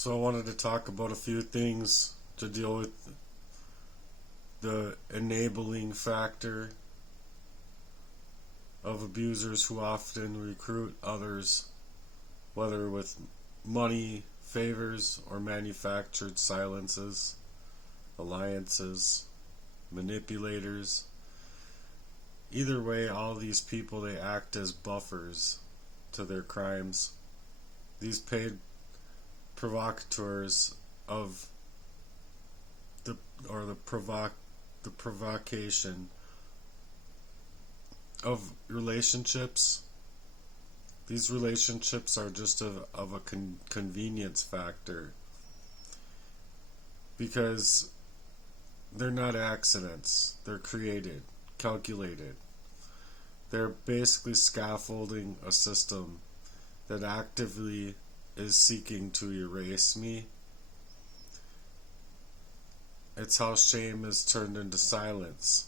So I wanted to talk about a few things to deal with the enabling factor of abusers who often recruit others, whether with money, favors, or manufactured silences, alliances, manipulators. Either way, all these people, they act as buffers to their crimes. These paid provocateurs of the provocation of relationships. These relationships are just of a convenience factor because they're not accidents. They're created, calculated. They're basically scaffolding a system that actively is seeking to erase me. It's how shame is turned into silence,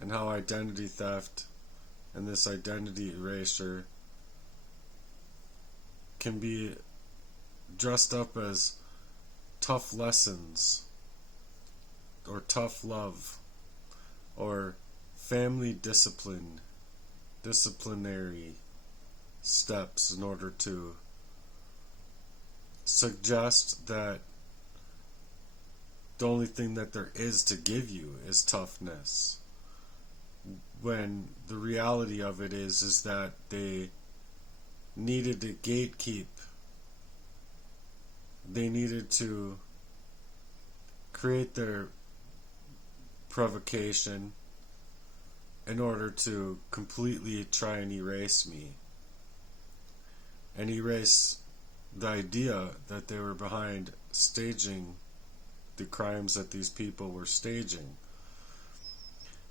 and how identity theft and this identity erasure can be dressed up as tough lessons, or tough love, or family disciplinary steps in order to suggest that the only thing that there is to give you is toughness, when the reality of it is that they needed to gatekeep. They needed to create their provocation in order to completely try and erase me and erase the idea that they were behind staging the crimes that these people were staging.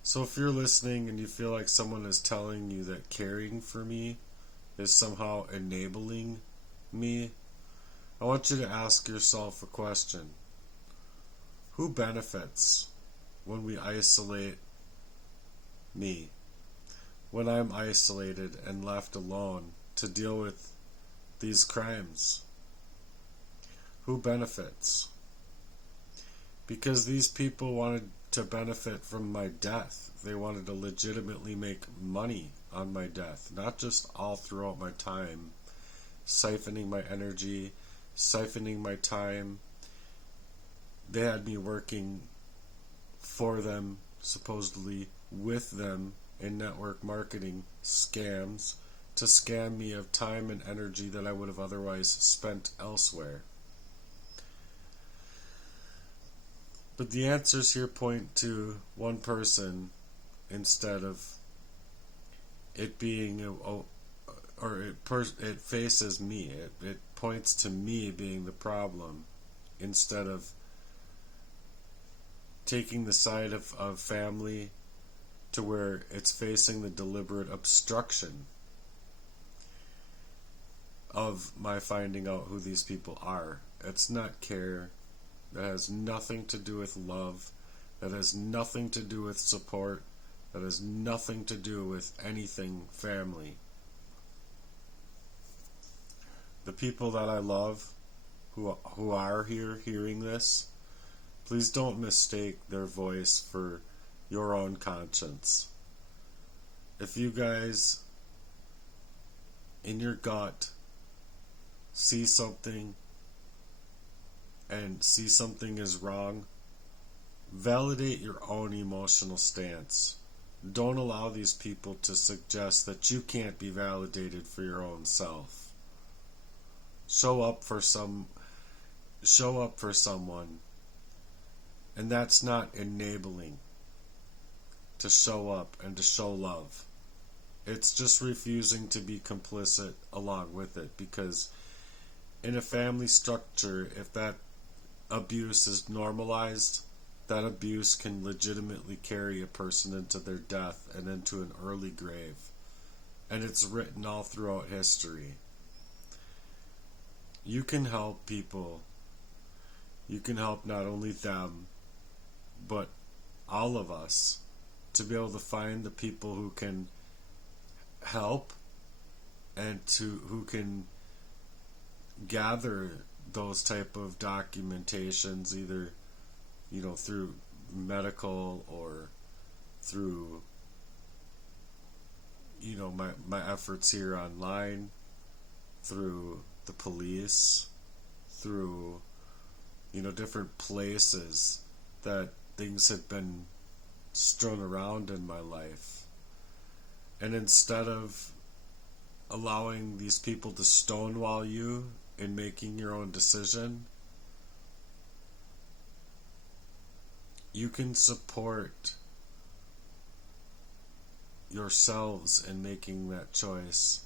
So if you're listening and you feel like someone is telling you that caring for me is somehow enabling me, I want you to ask yourself a question. Who benefits when we isolate me? When I'm isolated and left alone to deal with these crimes? Who benefits? Because these people wanted to benefit from my death. They wanted to legitimately make money on my death, not just all throughout my time, siphoning my energy, siphoning my time. They had me working for them, supposedly with them, in network marketing scams to scam me of time and energy that I would have otherwise spent elsewhere. But the answers here point to one person instead of it being it faces me. It points to me being the problem instead of taking the side of family to where it's facing the deliberate obstruction of my finding out who these people are. It's not care. That has nothing to do with love. That has nothing to do with support. That has nothing to do with anything family. The people that I love who are here hearing this, please don't mistake their voice for your own conscience. If you guys in your gut see something and see something is wrong, validate your own emotional stance. Don't allow these people to suggest that you can't be validated for your own self. Show up for someone, and that's not enabling to show up and to show love. It's just refusing to be complicit along with it, because in a family structure, if that abuse is normalized, that abuse can legitimately carry a person into their death and into an early grave. And it's written all throughout history. You can help people. You can help not only them, but all of us, to be able to find the people who can help and who can gather those type of documentations, either through medical or through my efforts here online, through the police, through different places that things have been strewn around in my life. And instead of allowing these people to stonewall you in making your own decision, you can support yourselves in making that choice,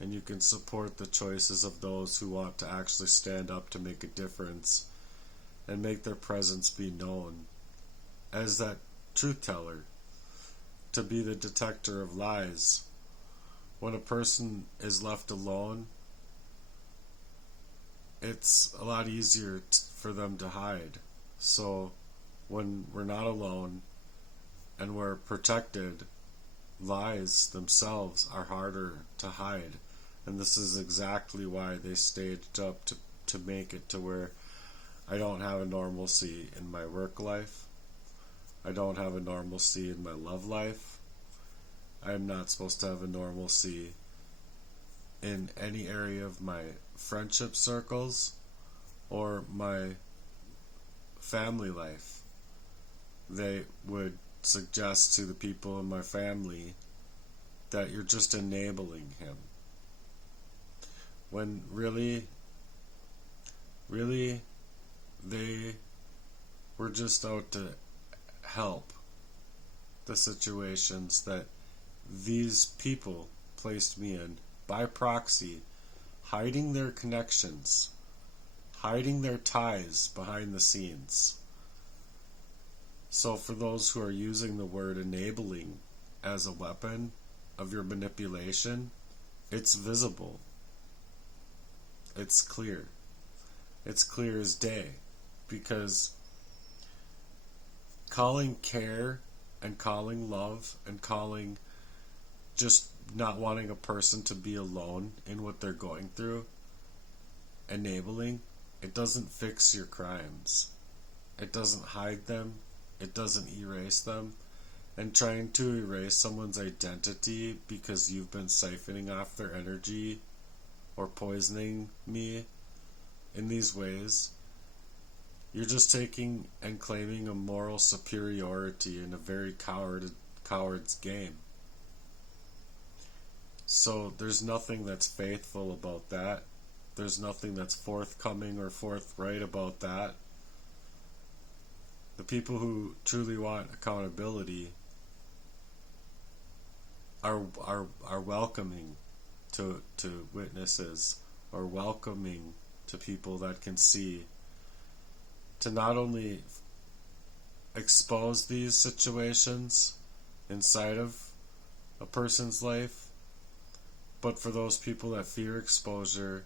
and you can support the choices of those who want to actually stand up to make a difference and make their presence be known as that truth teller, to be the detector of lies. When a person is left alone, it's a lot easier for them to hide. So when we're not alone and we're protected, lies themselves are harder to hide. And this is exactly why they staged up to make it to where I don't have a normalcy in my work life. I don't have a normalcy in my love life. I am not supposed to have a normalcy in any area of my friendship circles or my family life. They would suggest to the people in my family that you're just enabling him. When really, they were just out to help the situations that these people placed me in by proxy, hiding their connections, hiding their ties behind the scenes. So for those who are using the word enabling as a weapon of your manipulation, it's visible. It's clear. It's clear as day, because calling care and calling love and calling just not wanting a person to be alone in what they're going through, enabling, it doesn't fix your crimes. It doesn't hide them. It doesn't erase them. And trying to erase someone's identity because you've been siphoning off their energy or poisoning me in these ways, you're just taking and claiming a moral superiority in a very coward's game. So there's nothing that's faithful about that. There's nothing that's forthcoming or forthright about that. The people who truly want accountability are welcoming to witnesses, or welcoming to people that can see, to not only expose these situations inside of a person's life, but for those people that fear exposure,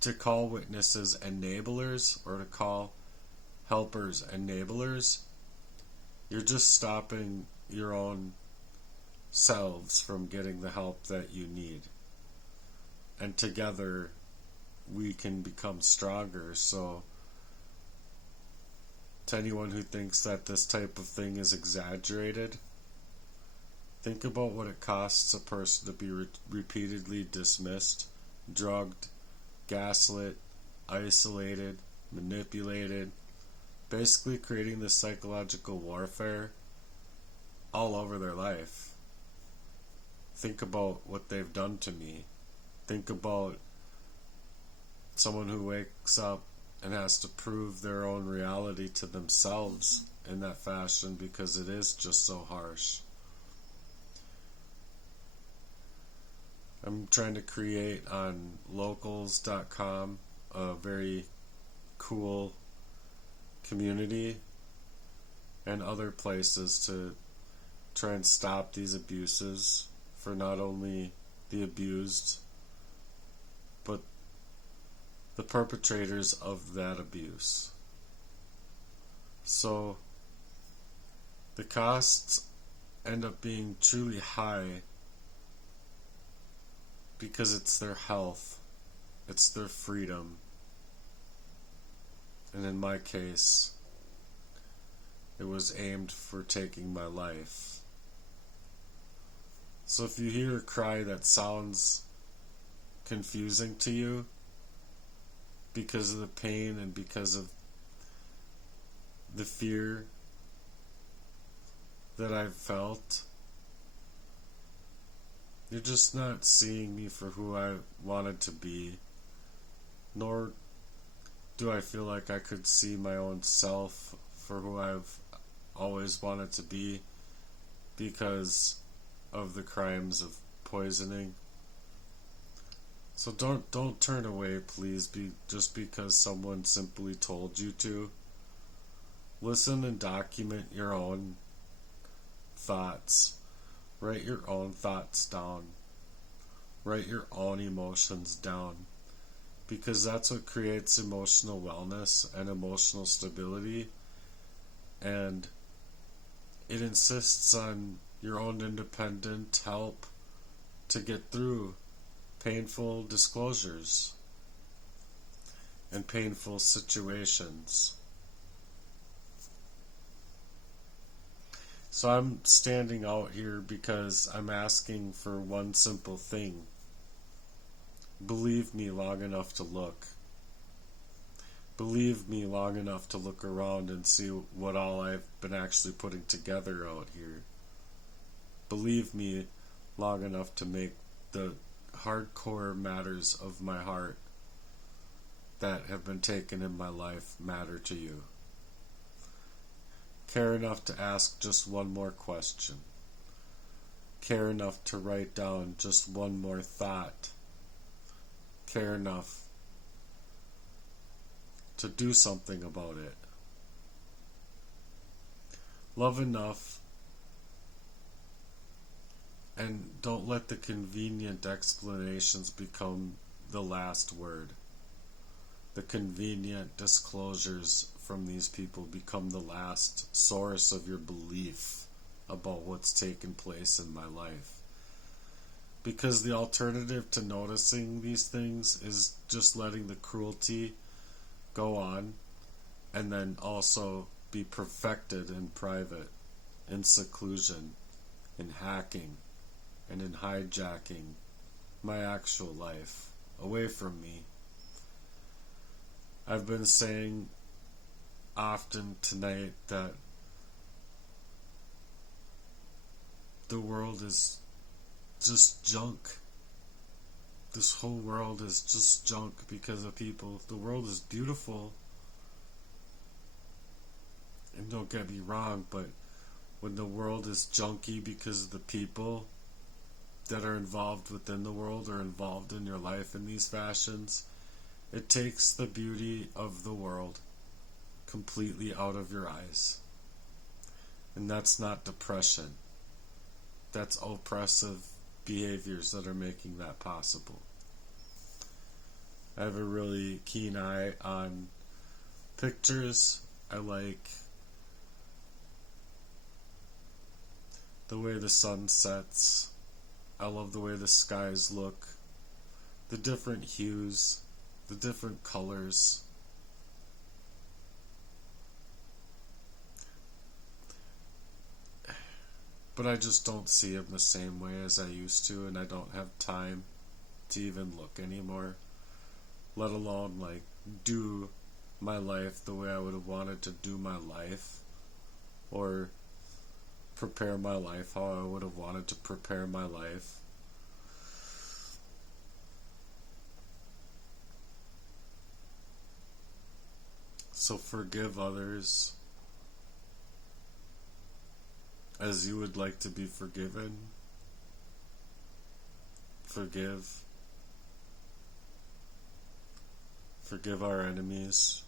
to call witnesses enablers, or to call helpers enablers. You're just stopping your own selves from getting the help that you need. And together we can become stronger. So to anyone who thinks that this type of thing is exaggerated, think about what it costs a person to be repeatedly dismissed, drugged, gaslit, isolated, manipulated, basically creating this psychological warfare all over their life. Think about what they've done to me. Think about someone who wakes up and has to prove their own reality to themselves in that fashion, because it is just so harsh. I'm trying to create on locals.com a very cool community and other places to try and stop these abuses for not only the abused, but the perpetrators of that abuse. So the costs end up being truly high because it's their health, it's their freedom. And in my case, it was aimed for taking my life. So if you hear a cry that sounds confusing to you because of the pain and because of the fear that I've felt, you're just not seeing me for who I wanted to be, nor do I feel like I could see my own self for who I've always wanted to be because of the crimes of poisoning. So don't turn away, please, just because someone simply told you to. Listen and document your own thoughts. Write your own thoughts down. Write your own emotions down. Because that's what creates emotional wellness and emotional stability. And it insists on your own independent help to get through painful disclosures and painful situations. So I'm standing out here because I'm asking for one simple thing. Believe me long enough to look. Believe me long enough to look around and see what all I've been actually putting together out here. Believe me long enough to make the hardcore matters of my heart that have been taken in my life matter to you. Care enough to ask just one more question. Care enough to write down just one more thought. Care enough to do something about it. Love enough, and don't let the convenient explanations become the last word. The convenient disclosures from these people become the last source of your belief about what's taken place in my life. Because the alternative to noticing these things is just letting the cruelty go on and then also be perfected in private, in seclusion, in hacking, and in hijacking my actual life away from me. I've been saying often tonight that the world is just junk. This whole world is just junk because of people. The world is beautiful. And don't get me wrong, but when the world is junky because of the people that are involved within the world or involved in your life in these fashions, it takes the beauty of the world completely out of your eyes. And that's not depression. That's oppressive behaviors that are making that possible. I have a really keen eye on pictures. I like the way the sun sets. I love the way the skies look. The different hues, the different colors. But I just don't see them the same way as I used to, and I don't have time to even look anymore. Let alone, do my life the way I would have wanted to do my life, or prepare my life how I would have wanted to prepare my life. So forgive others as you would like to be forgiven. Forgive our enemies.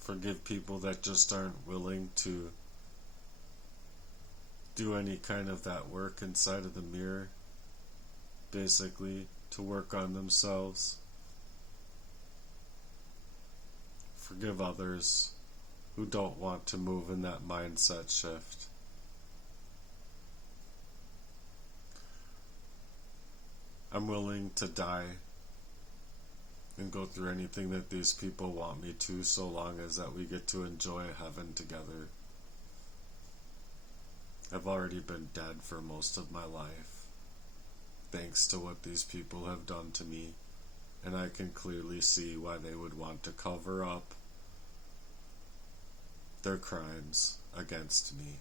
Forgive people that just aren't willing to do any kind of that work inside of the mirror, basically, to work on themselves. Forgive others who don't want to move in that mindset shift. I'm willing to die and go through anything that these people want me to, so long as that we get to enjoy heaven together. I've already been dead for most of my life, thanks to what these people have done to me, and I can clearly see why they would want to cover up their crimes against me.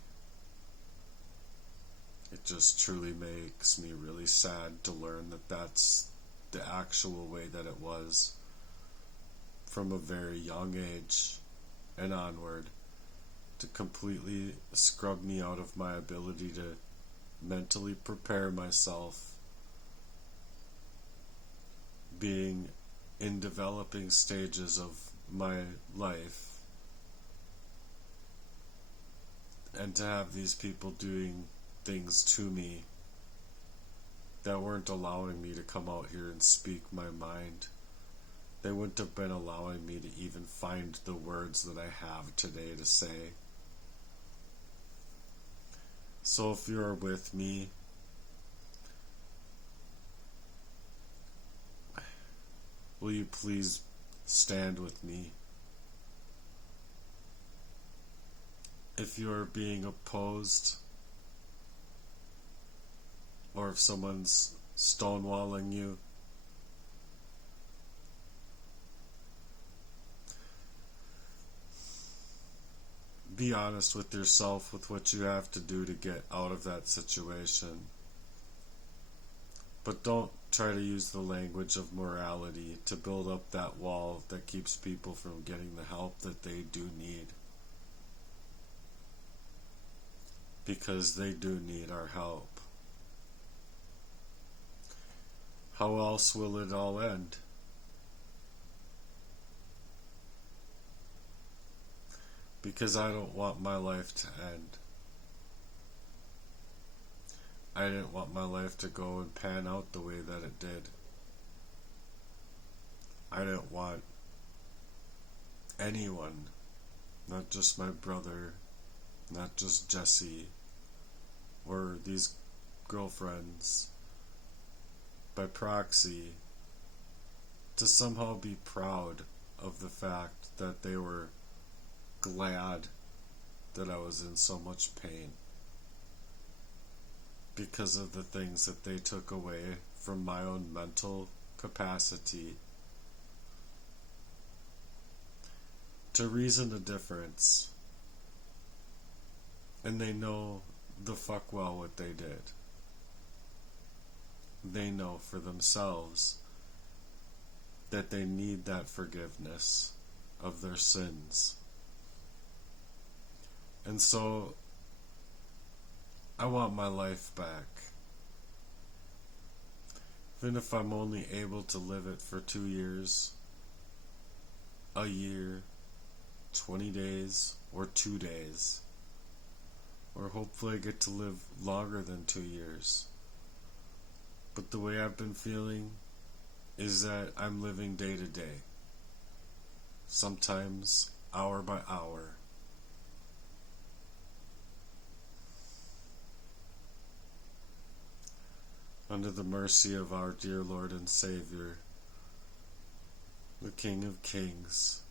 It just truly makes me really sad to learn that that's the actual way that it was from a very young age and onward, to completely scrub me out of my ability to mentally prepare myself, being in developing stages of my life, and to have these people doing things to me that weren't allowing me to come out here and speak my mind. They wouldn't have been allowing me to even find the words that I have today to say. So if you're with me, will you please stand with me? If you're being opposed, or if someone's stonewalling you, be honest with yourself with what you have to do to get out of that situation. But don't try to use the language of morality to build up that wall that keeps people from getting the help that they do need. Because they do need our help. How else will it all end? Because I don't want my life to end. I didn't want my life to go and pan out the way that it did. I didn't want anyone, not just my brother, not just Jesse, or these girlfriends, by proxy, to somehow be proud of the fact that they were glad that I was in so much pain because of the things that they took away from my own mental capacity to reason a difference. And they know the fuck well what they did. They know for themselves that they need that forgiveness of their sins. And so, I want my life back. Even if I'm only able to live it for 2 years, a year, 20 days, or 2 days. Or hopefully I get to live longer than 2 years. But the way I've been feeling is that I'm living day to day. Sometimes hour by hour. Under the mercy of our dear Lord and Savior, the King of Kings,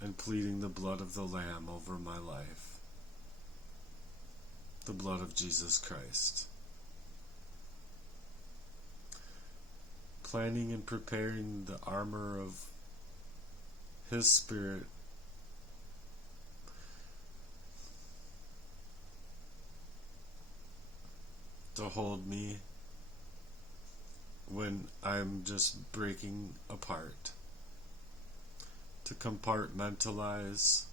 and pleading the blood of the Lamb over my life. The blood of Jesus Christ. Planning and preparing the armor of His Spirit to hold me when I'm just breaking apart, to compartmentalize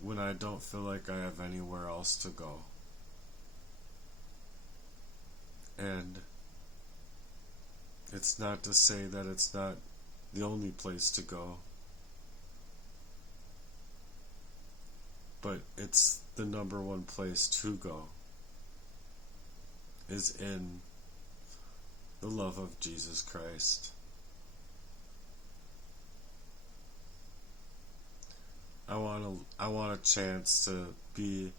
when I don't feel like I have anywhere else to go. And it's not to say that it's not the only place to go, but it's the number one place to go, is in the love of Jesus Christ. I want a chance to be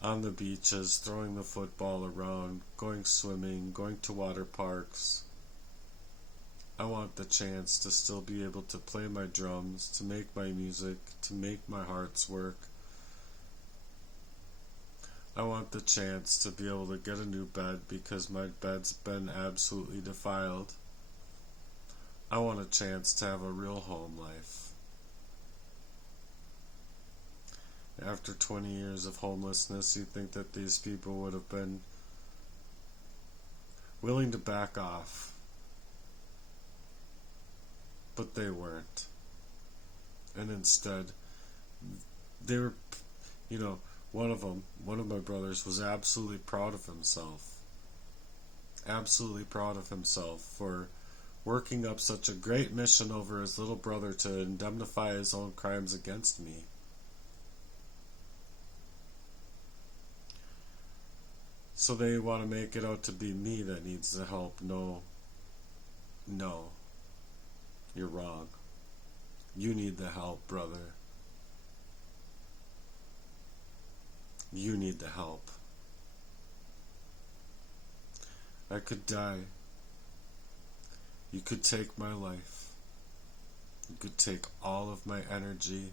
on the beaches, throwing the football around, going swimming, going to water parks, I want the chance to still be able to play my drums, to make my music, to make my heart's work. I want the chance to be able to get a new bed because my bed's been absolutely defiled. I want a chance to have a real home life. After 20 years of homelessness, you think that these people would have been willing to back off. But they weren't. And instead, they were, one of my brothers was absolutely proud of himself. Absolutely proud of himself for working up such a great mission over his little brother to indemnify his own crimes against me. So they want to make it out to be me that needs the help. No, you're wrong. You need the help, brother. You need the help. I could die. You could take my life. You could take all of my energy,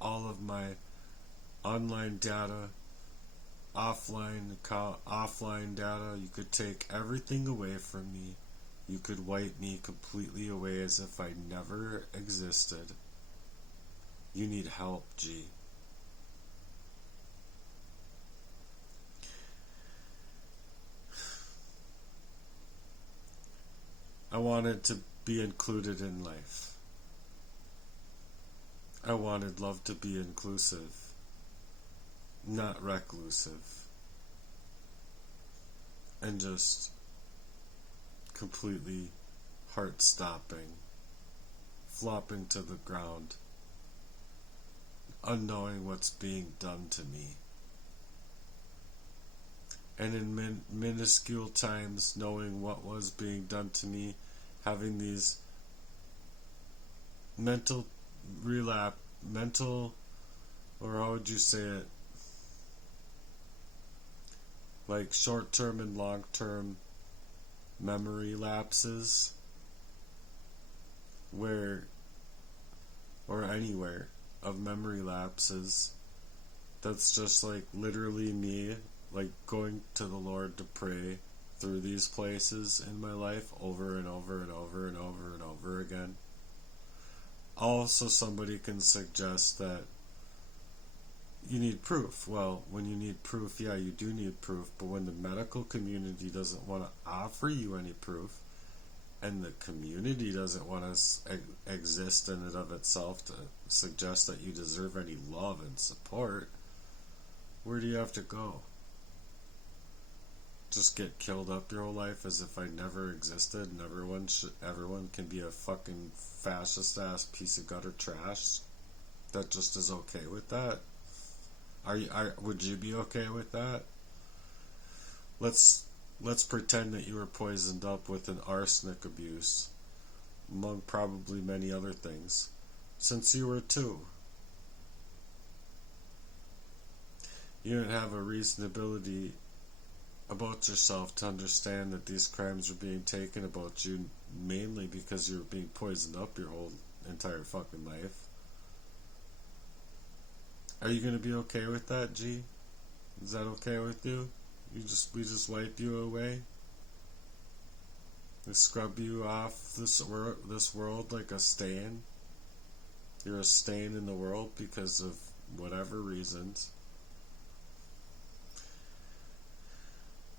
all of my online data, offline data. You could take everything away from me. You could wipe me completely away as if I never existed. You need help, G. I wanted to be included in life. I wanted love to be inclusive, not reclusive, and just completely heart-stopping, flopping to the ground, unknowing what's being done to me. And in minuscule times, knowing what was being done to me, having these mental, or how would you say it, like short-term and long-term memory lapses, or anywhere of memory lapses, that's just like literally me, like going to the Lord to pray through these places in my life over and over and over and over and over again. Also, somebody can suggest that you need proof. Well, when you need proof, yeah, you do need proof, but when the medical community doesn't want to offer you any proof, and the community doesn't want to exist in and of itself to suggest that you deserve any love and support, where do you have to go? Just get killed up your whole life as if I never existed and everyone can be a fucking fascist ass piece of gutter trash that just is okay with that? Would you be okay with that? Let's pretend that you were poisoned up with an arsenic abuse, among probably many other things, since you were 2. You didn't have a reasonability about yourself to understand that these crimes were being taken about you mainly because you were being poisoned up your whole entire fucking life. Are you gonna be okay with that, G? Is that okay with you? We just wipe you away? We scrub you off this world like a stain? You're a stain in the world because of whatever reasons.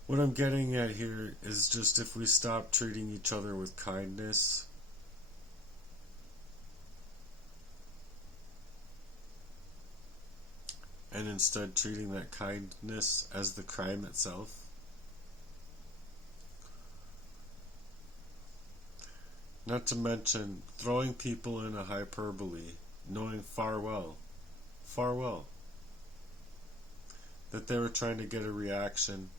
What I'm getting at here is just if we stop treating each other with kindness, and instead treating that kindness as the crime itself. Not to mention throwing people in a hyperbole, knowing far well, that they were trying to get a reaction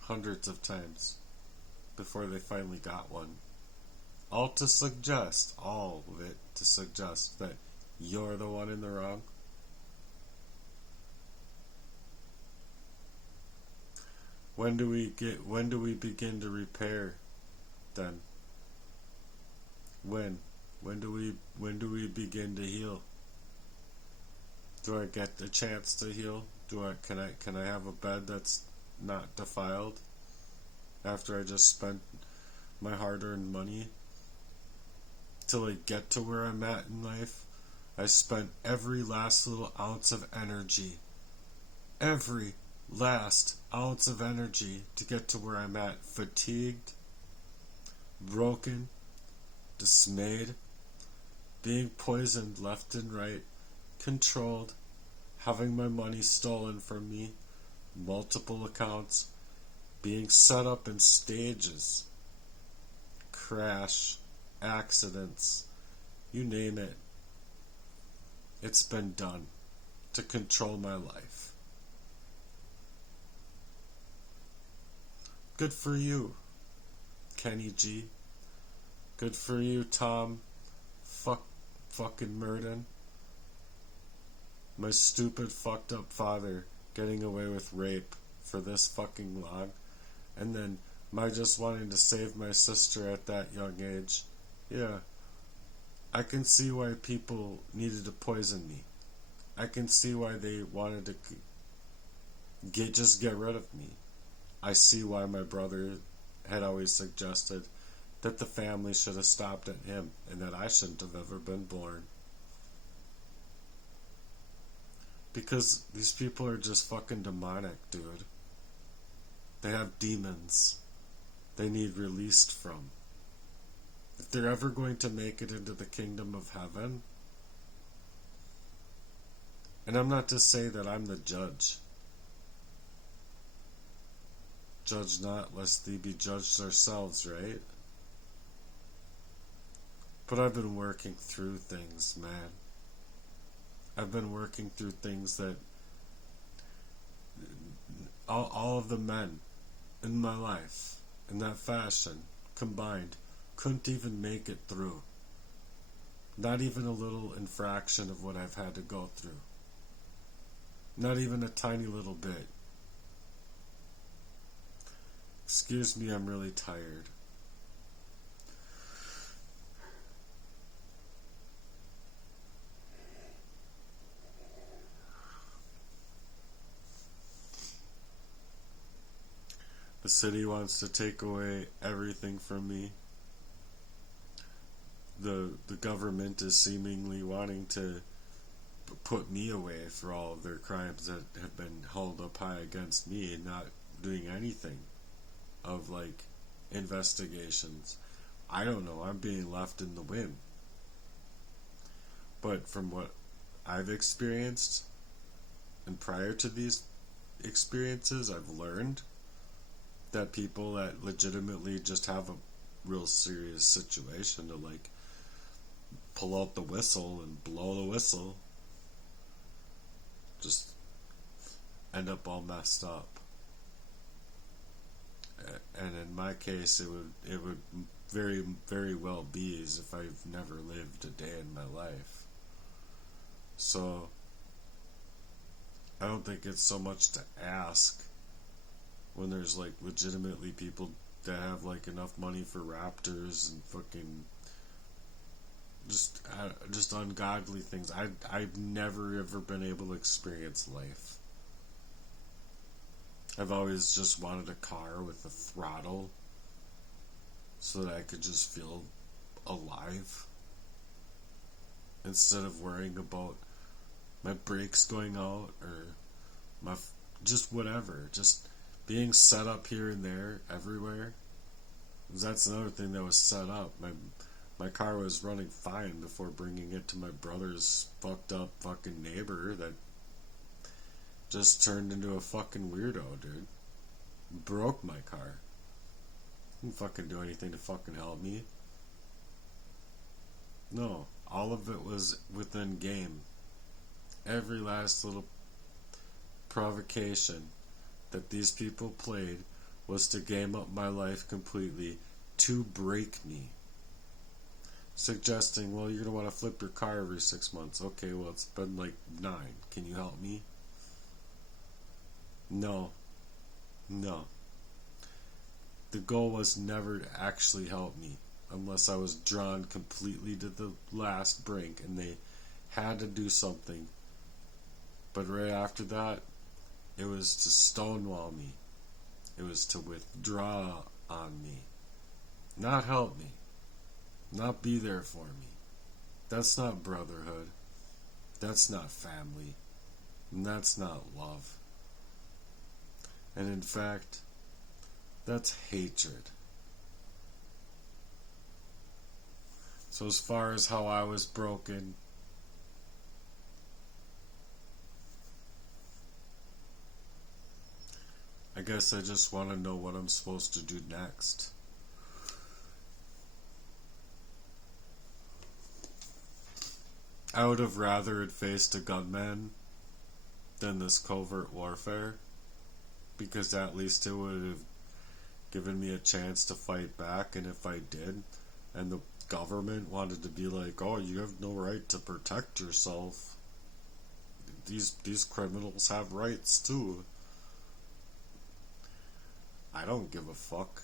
hundreds of times before they finally got one. All of it to suggest that you're the one in the wrong. When do we begin to repair then? When? When do we begin to heal? Do I get the chance to heal? Can I have a bed that's not defiled after I just spent my hard-earned money till I get to where I'm at in life? I spent every last little ounce of energy, every last ounce of energy to get to where I'm at, fatigued, broken, dismayed, being poisoned left and right, controlled, having my money stolen from me, multiple accounts, being set up in stages, crash, accidents, you name it. It's been done to control my life. Good for you, Kenny G. Good for you, Tom fucking Murden. My stupid fucked up father getting away with rape for this fucking long. And then my just wanting to save my sister at that young age. Yeah. I can see why people needed to poison me. I can see why they wanted to get rid of me. I see why my brother had always suggested that the family should have stopped at him and that I shouldn't have ever been born. Because these people are just fucking demonic, dude. They have demons they need released from. If they're ever going to make it into the kingdom of heaven, and I'm not to say that I'm the judge. Judge not, lest we be judged ourselves, right? But I've been working through things, man. I've been working through things that all of the men in my life, in that fashion, combined, couldn't even make it through. Not even a little infraction of what I've had to go through. Not even a tiny little bit. Excuse me, I'm really tired. The city wants to take away everything from me. The government is seemingly wanting to put me away for all of their crimes that have been held up high against me and not doing anything of like investigations. I don't know, I'm being left in the wind. But from what I've experienced, and prior to these experiences, I've learned that people that legitimately just have a real serious situation to like pull out the whistle and blow the whistle just end up all messed up. And in my case, it would very, very well be as if I've never lived a day in my life. So I don't think it's so much to ask when there's like legitimately people that have like enough money for raptors and fucking just ungodly things. I've never ever been able to experience life. I've always just wanted a car with a throttle so that I could just feel alive instead of worrying about my brakes going out or my just whatever, just being set up here and there everywhere. That's another thing that was set up. My car was running fine before bringing it to my brother's fucked up fucking neighbor that just turned into a fucking weirdo, dude. Broke my car. Didn't fucking do anything to fucking help me. No, all of it was within game. Every last little provocation that these people played was to game up my life completely to break me. Suggesting, well, you're going to want to flip your car every 6 months. Okay, well, it's been like 9. Can you help me? No. The goal was never to actually help me. unless I was drawn completely to the last brink and they had to do something. But right after that, it was to stonewall me. It was to withdraw on me. Not help me. Not be there for me. That's not brotherhood. That's not family. And that's not love. And in fact, that's hatred. So as far as how I was broken, I guess I just want to know what I'm supposed to do next. I would have rather had faced a gunman than this covert warfare, because at least it would have given me a chance to fight back. And if I did, and the government wanted to be like, oh, you have no right to protect yourself, these criminals have rights too, I don't give a fuck.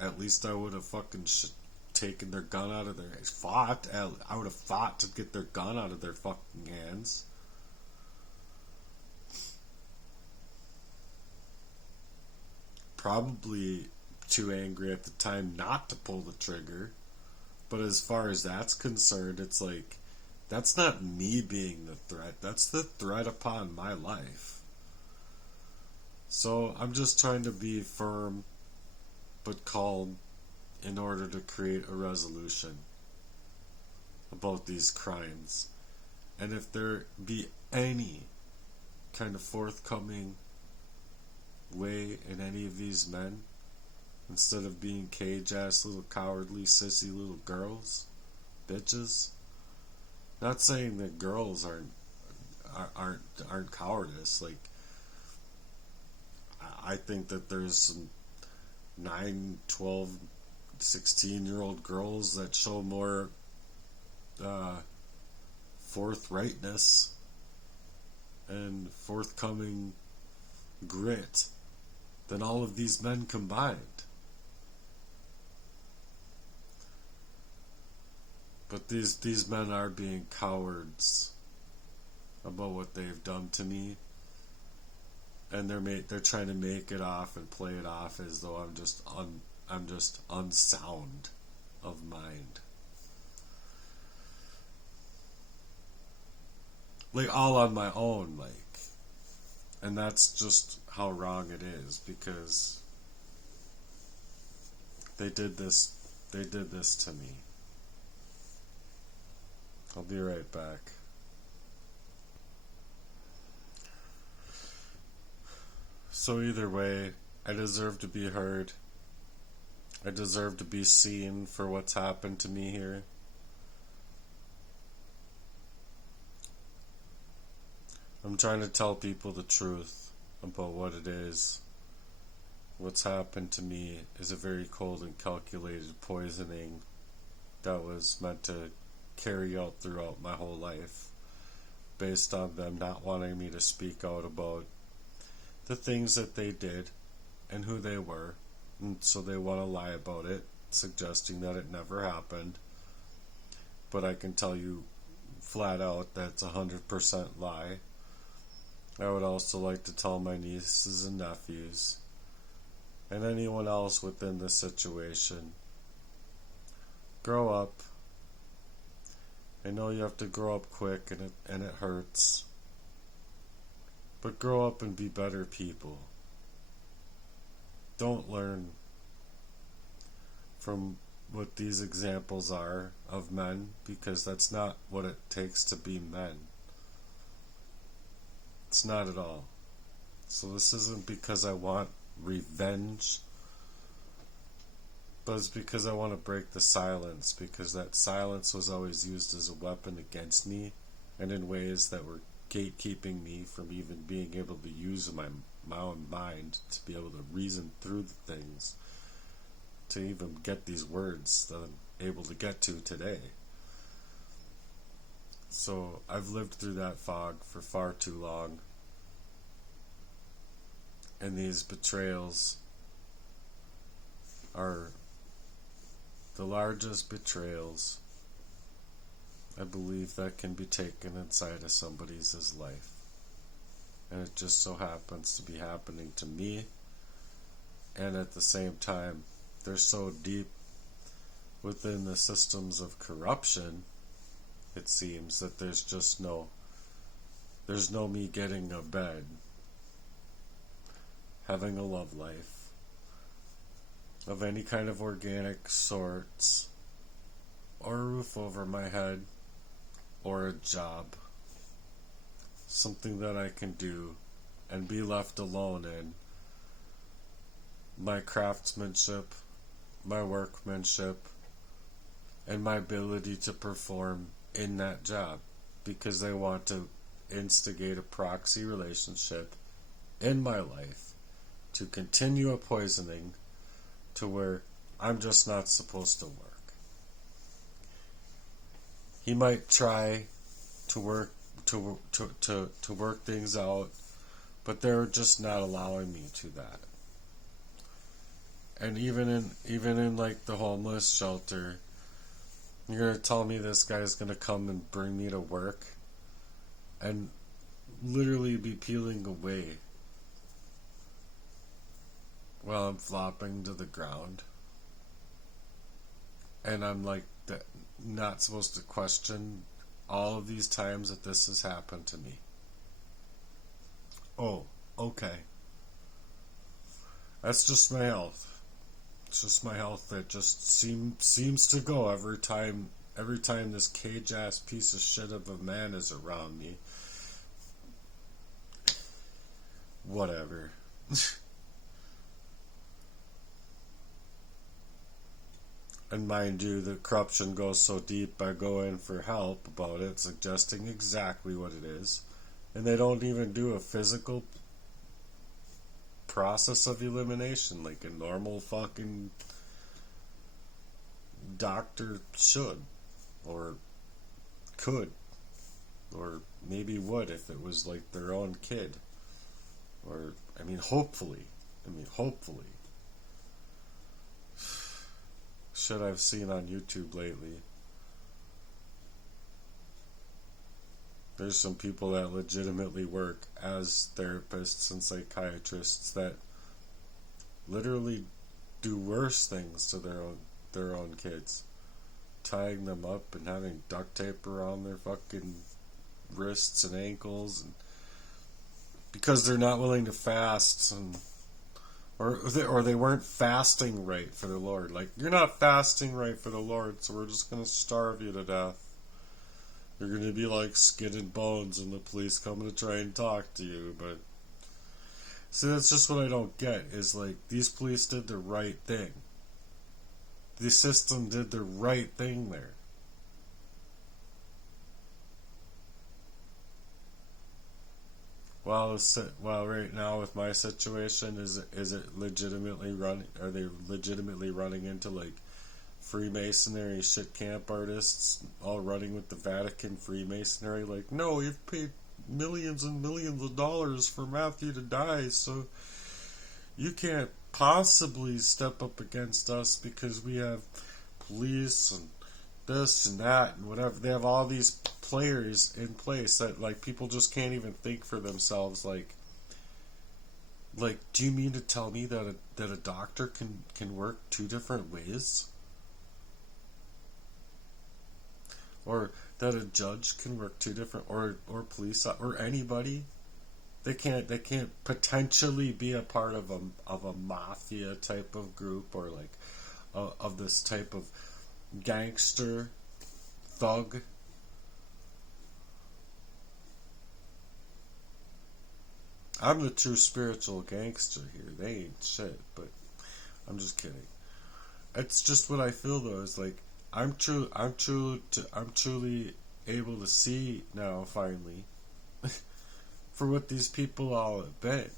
At least I would have fucking taken their gun out of their I would have fought to get their gun out of their fucking hands. Probably too angry at the time not to pull the trigger. But as far as that's concerned, it's like, that's not me being the threat. That's the threat upon my life. So I'm just trying to be firm but calm in order to create a resolution about these crimes. And if there be any kind of forthcoming way in any of these men, instead of being cage-ass little cowardly sissy little girls, bitches. Not saying that girls aren't cowardice. Like, I think that there's some 9, 12, 16-year-old girls that show more forthrightness and forthcoming grit than all of these men combined. But these men are being cowards about what they've done to me, and they're trying to make it off and play it off as though I'm just unsound of mind. Like, all on my own, like. And that's just how wrong it is, because they did this to me. I'll be right back. So either way, I deserve to be heard. I deserve to be seen for what's happened to me here. I'm trying to tell people the truth about what it is. What's happened to me is a very cold and calculated poisoning that was meant to carry out throughout my whole life, based on them not wanting me to speak out about the things that they did and who they were, and so they want to lie about it, suggesting that it never happened. But I can tell you flat out that's 100% lie. I would also like to tell my nieces and nephews and anyone else within the situation, grow up. I know you have to grow up quick and it hurts. But grow up and be better people. Don't learn from what these examples are of men, because that's not what it takes to be men. It's not at all. So this isn't because I want revenge, but it's because I want to break the silence, because that silence was always used as a weapon against me, and in ways that were gatekeeping me from even being able to use my own mind to be able to reason through the things, to even get these words that I'm able to get to today. So I've lived through that fog for far too long, and these betrayals are the largest betrayals, I believe, that can be taken inside of somebody's life. And it just so happens to be happening to me. And at the same time, they're so deep within the systems of corruption, it seems, that there's no me getting a bed, having a love life of any kind of organic sorts, or a roof over my head, or a job, something that I can do and be left alone in. My craftsmanship, my workmanship, and my ability to perform in that job, because they want to instigate a proxy relationship in my life to continue a poisoning to where I'm just not supposed to work. He might try to work to work things out, but they're just not allowing me to that. And even in like the homeless shelter, you're gonna tell me this guy's gonna come and bring me to work and literally be peeling away while I'm flopping to the ground, and I'm like not supposed to question all of these times that this has happened to me. Oh, okay. That's just my health. It's just my health that just seems to go every time this cage ass piece of shit of a man is around me. Whatever. And mind you, the corruption goes so deep, I go in for help about it, suggesting exactly what it is. And they don't even do a physical process of elimination like a normal fucking doctor should, or could, or maybe would if it was like their own kid. Or, hopefully. Shit I've seen on YouTube lately. There's some people that legitimately work as therapists and psychiatrists that literally do worse things to their own kids, tying them up and having duct tape around their fucking wrists and ankles, and because they're not willing to fast, or they weren't fasting right for the Lord. Like, you're not fasting right for the Lord, so we're just gonna starve you to death. You're going to be like skin and bones and the police coming to try and talk to you. But see, that's just what I don't get, is like, these police did the right thing. The system did the right thing there. Well, right now with my situation, is it legitimately running? Are they legitimately running into like Freemasonry shit camp artists all running with the Vatican Freemasonry? Like, no, you've paid millions and millions of dollars for Matthew to die, so you can't possibly step up against us because we have police and this and that and whatever. They have all these players in place that like people just can't even think for themselves. Like, do you mean to tell me that a doctor can work two different ways? Or that a judge can work two different, or police, or anybody? They can't potentially be a part of a mafia type of group, or like of this type of gangster thug. I'm the true spiritual gangster here. They ain't shit, but I'm just kidding. It's just what I feel though, is like I'm truly able to see now finally for what these people all have been.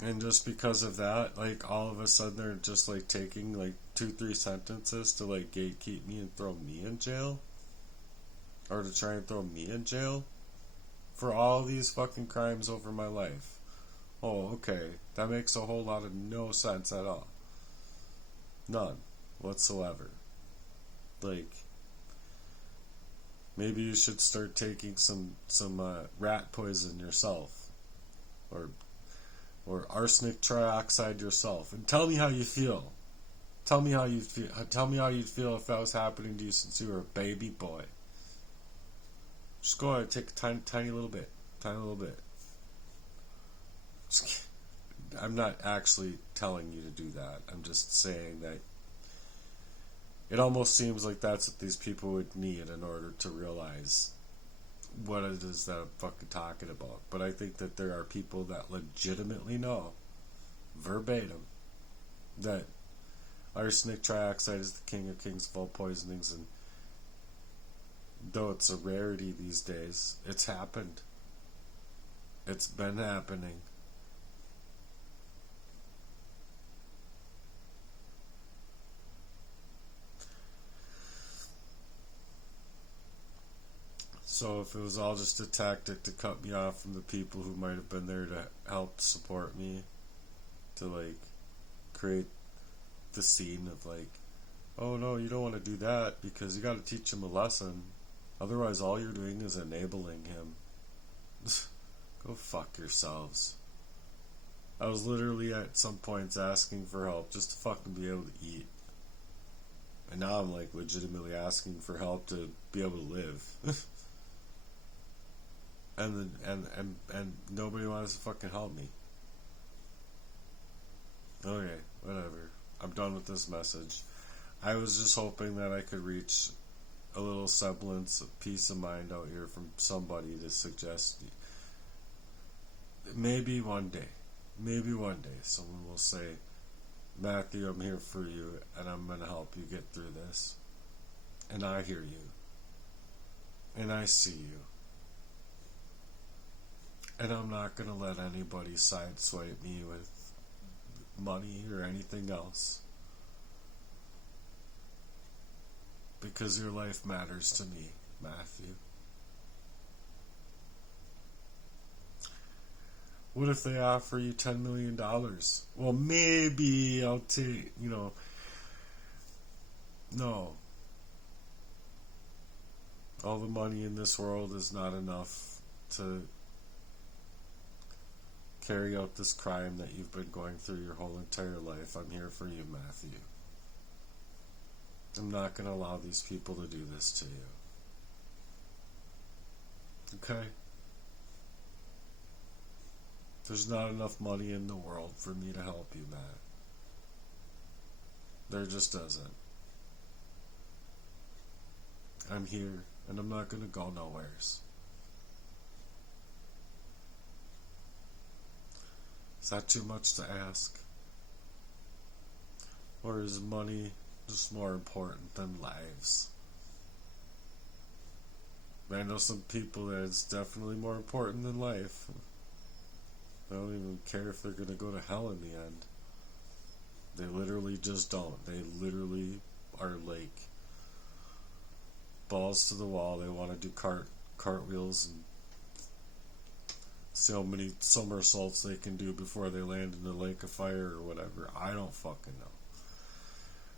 And just because of that, like, all of a sudden they're just like taking like 2-3 sentences to like gatekeep me and throw me in jail, or to try and throw me in jail for all these fucking crimes over my life. Oh, okay. That makes a whole lot of no sense at all. None whatsoever. Like, maybe you should start taking some rat poison yourself, or arsenic trioxide yourself, and tell me how you feel. Tell me how you feel. Tell me how you'd feel if that was happening to you since you were a baby boy. Just go ahead and take a tiny little bit. I'm not actually telling you to do that. I'm just saying that it almost seems like that's what these people would need in order to realize what it is that I'm fucking talking about. But I think that there are people that legitimately know, verbatim, that arsenic trioxide is the king of kings of all poisonings, and though it's a rarity these days, it's happened. It's been happening. So if it was all just a tactic to cut me off from the people who might have been there to help support me, to like create the scene of like, oh no, you don't want to do that because you got to teach him a lesson. Otherwise, all you're doing is enabling him. Go fuck yourselves. I was literally at some points asking for help just to fucking be able to eat. And now I'm like legitimately asking for help to be able to live. and nobody wants to fucking help me. Okay, whatever. I'm done with this message. I was just hoping that I could reach a little semblance of peace of mind out here from somebody to suggest maybe one day someone will say, Matthew, I'm here for you and I'm going to help you get through this. And I hear you. And I see you. And I'm not going to let anybody sideswipe me with money or anything else. Because your life matters to me, Matthew. What if they offer you $10 million? Well, maybe I'll take, no. All the money in this world is not enough to carry out this crime that you've been going through your whole entire life. I'm here for you, Matthew. I'm not going to allow these people to do this to you. Okay? There's not enough money in the world for me to help you, Matt. There just isn't. I'm here, and I'm not going to go nowheres. Is that too much to ask? Or is money just more important than lives? I know some people that it's definitely more important than life. I don't even care if they're going to go to hell in the end. They literally just don't. They literally are like balls to the wall. They want to do cartwheels and see how many somersaults they can do before they land in the lake of fire or whatever. I don't fucking know.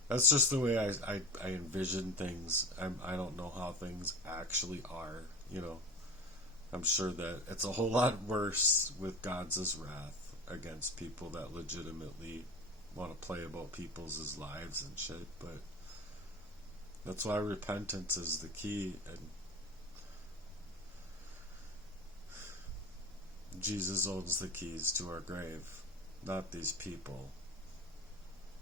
That's just the way I envision things. I don't know how things actually are, I'm sure that it's a whole lot worse with God's wrath against people that legitimately want to play about people's lives and shit, but that's why repentance is the key, and Jesus owns the keys to our grave, not these people,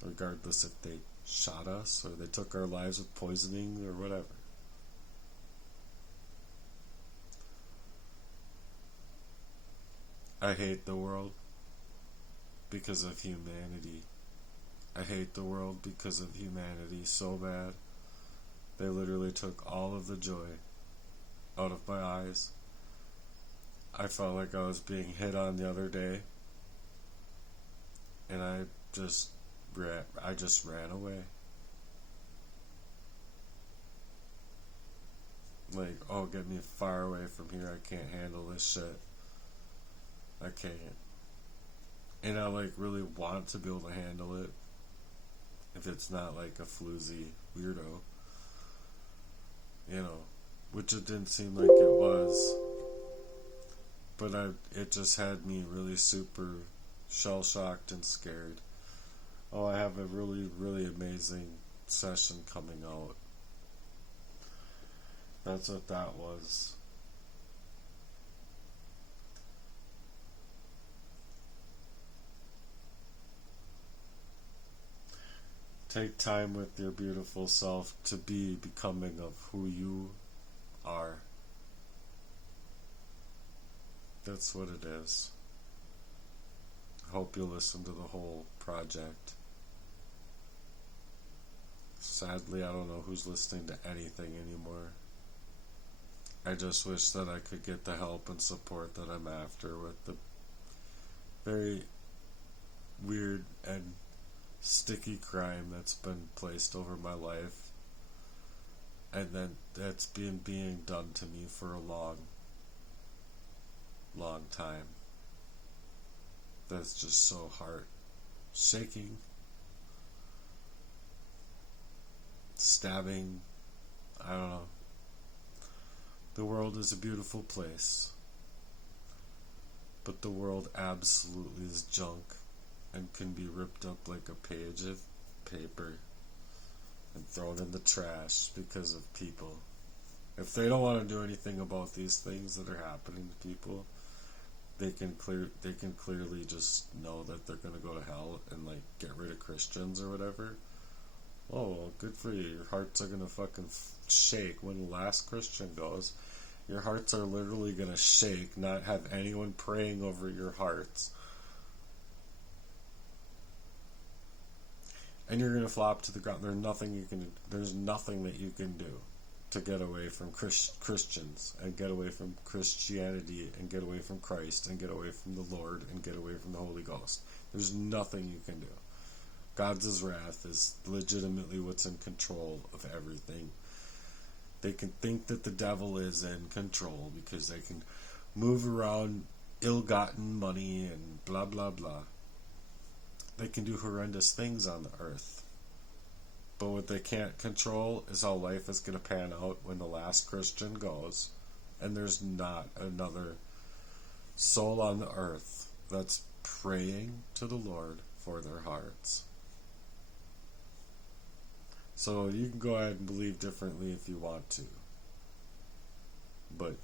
regardless if they shot us or they took our lives with poisoning or whatever. I hate the world because of humanity. I hate the world because of humanity so bad. They literally took all of the joy out of my eyes. I felt like I was being hit on the other day, and I just ran away. Like, oh, get me far away from here. I can't handle this shit. I can't. And I like really want to be able to handle it if it's not like a floozy weirdo, you know, which it didn't seem like it was. But it just had me really super shell shocked and scared. Oh, I have a really, really amazing session coming out. That's what that was. Take time with your beautiful self to be becoming of who you are. That's what it is. I hope you'll listen to the whole project. Sadly, I don't know who's listening to anything anymore. I just wish that I could get the help and support that I'm after with the very weird and sticky crime that's been placed over my life, and then that's being done to me for a long time. That's just so heart shaking, stabbing. I don't know. The world is a beautiful place, but the world absolutely is junk and can be ripped up like a page of paper and thrown in the trash because of people. If they don't want to do anything about these things that are happening to people, they can clearly just know that they're going to go to hell and like get rid of Christians or whatever. Oh, well, good for you. Your hearts are going to fucking shake when the last Christian goes. Your hearts are literally going to shake, not have anyone praying over your hearts. And you're going to flop to the ground. There's nothing that you can do to get away from Christians and get away from Christianity and get away from Christ and get away from the Lord and get away from the Holy Ghost. There's nothing you can do. God's wrath is legitimately what's in control of everything. They can think that the devil is in control because they can move around ill-gotten money and blah blah blah. They can do horrendous things on the earth. But what they can't control is how life is going to pan out when the last Christian goes, and there's not another soul on the earth that's praying to the Lord for their hearts. So you can go ahead and believe differently if you want to. But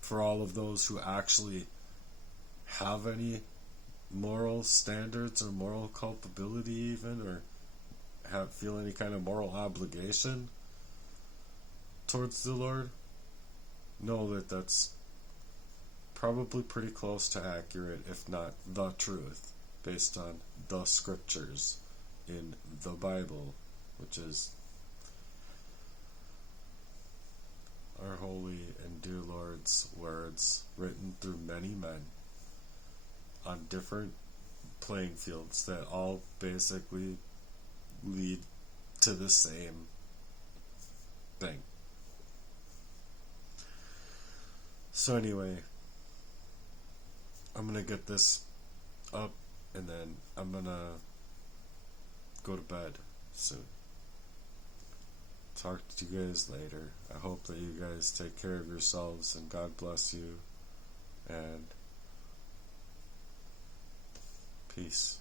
for all of those who actually have any moral standards or moral culpability even, or feel any kind of moral obligation towards the Lord, know that that's probably pretty close to accurate, if not the truth, based on the scriptures in the Bible, which is our holy and dear Lord's words written through many men on different playing fields that all basically lead to the same thing. So anyway, I'm gonna get this up and then I'm gonna go to bed soon. Talk to you guys later. I hope that you guys take care of yourselves and God bless you, and peace.